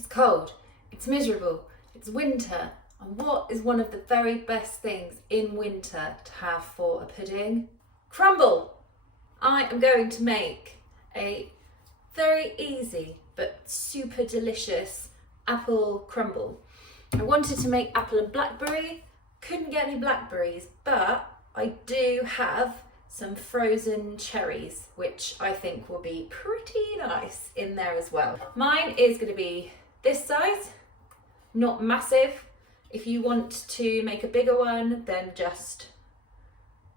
It's cold, it's miserable, it's winter, and what is one of the very best things in winter to have for a pudding? Crumble! I am going to make a very easy but super delicious apple crumble. I wanted to make apple and blackberry, couldn't get any blackberries, but I do have some frozen cherries, which I think will be pretty nice in there as well. Mine is going to be this size, not massive. If you want to make a bigger one, then just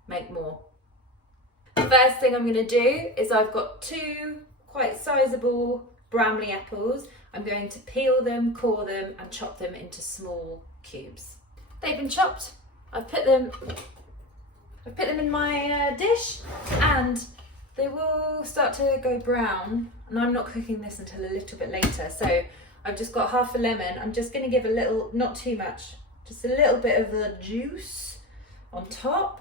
make more. The first thing I'm going to do is I've got two quite sizable Bramley apples. I'm going to peel them, core them and chop them into small cubes. They've been chopped. I've put them in my dish and they will start to go brown, and I'm not cooking this until a little bit later. So I've just got half a lemon. I'm just going to give a little, not too much, just a little bit of the juice on top.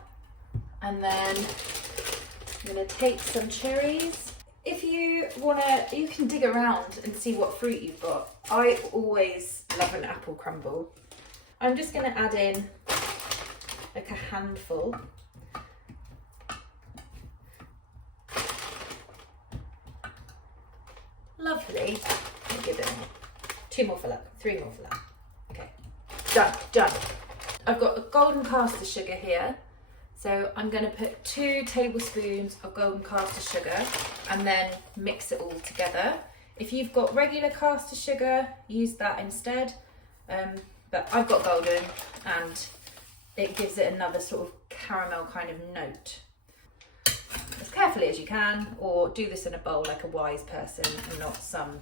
And then I'm going to take some cherries. If you want to, you can dig around and see what fruit you've got. I always love an apple crumble. I'm just going to add in like a handful. Lovely. I'll give it two more for luck, three more for luck. Okay, done. I've got a golden caster sugar here. So I'm going to put 2 tablespoons of golden caster sugar and then mix it all together. If you've got regular caster sugar, use that instead. But I've got golden and it gives it another sort of caramel kind of note. As carefully as you can, or do this in a bowl like a wise person and not some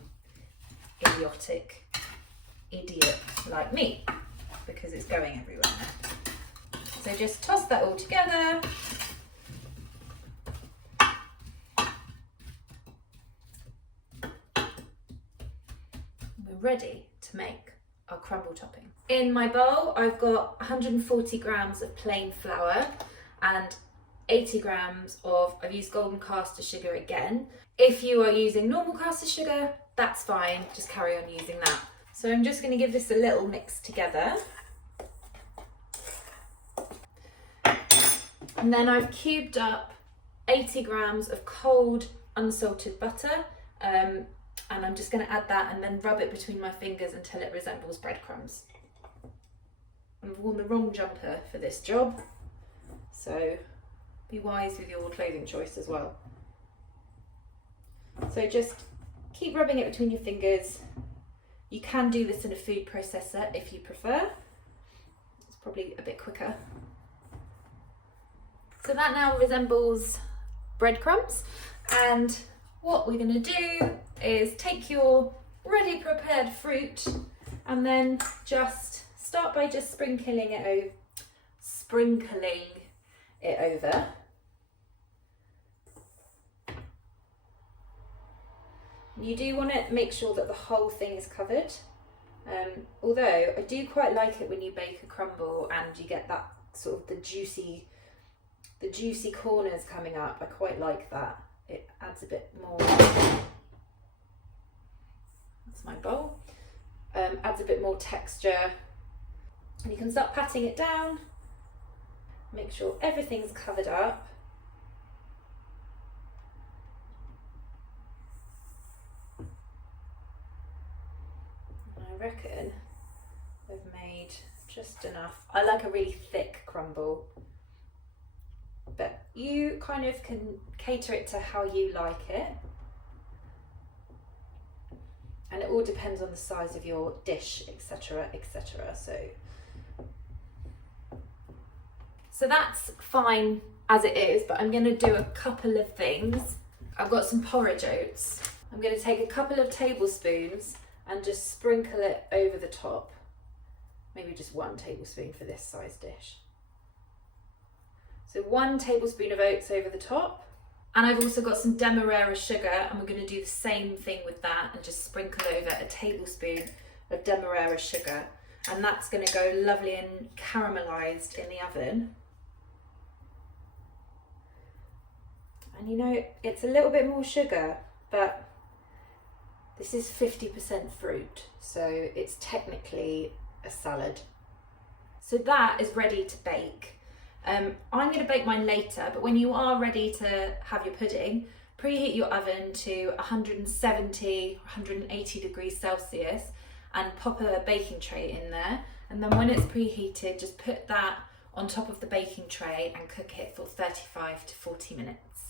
idiotic idiot like me, because it's going everywhere now. So just toss that all together. We're ready to make our crumble topping. In my bowl, I've got 140 grams of plain flour and 80 grams of, I've used golden caster sugar again. If you are using normal caster sugar, that's fine, just carry on using that. So I'm just going to give this a little mix together. And then I've cubed up 80 grams of cold unsalted butter, and I'm just going to add that and then rub it between my fingers until it resembles breadcrumbs. I've worn the wrong jumper for this job, so be wise with your clothing choice as well. So just keep rubbing it between your fingers. You can do this in a food processor if you prefer. It's probably a bit quicker. So that now resembles breadcrumbs, and what we're going to do is take your ready prepared fruit and then just start by just sprinkling it over. You do want to make sure that the whole thing is covered, although I do quite like it when you bake a crumble and you get that sort of the juicy corners coming up. I quite like that. It adds a bit more. That's my bowl. Adds a bit more texture. And you can start patting it down. Make sure everything's covered up. I reckon I've made just enough. I like a really thick crumble, but you kind of can cater it to how you like it. And it all depends on the size of your dish, etc., etc. So that's fine as it is, but I'm going to do a couple of things. I've got some porridge oats. I'm going to take a couple of tablespoons and just sprinkle it over the top. Maybe just 1 tablespoon for this size dish. So 1 tablespoon of oats over the top. And I've also got some demerara sugar, and we're going to do the same thing with that and just sprinkle over a tablespoon of demerara sugar. And that's going to go lovely and caramelised in the oven. And you know, it's a little bit more sugar, but This is 50% fruit, so it's technically a salad. So that is ready to bake. I'm going to bake mine later, but when you are ready to have your pudding, preheat your oven to 170, 180 degrees Celsius and pop a baking tray in there. And then when it's preheated, just put that on top of the baking tray and cook it for 35 to 40 minutes.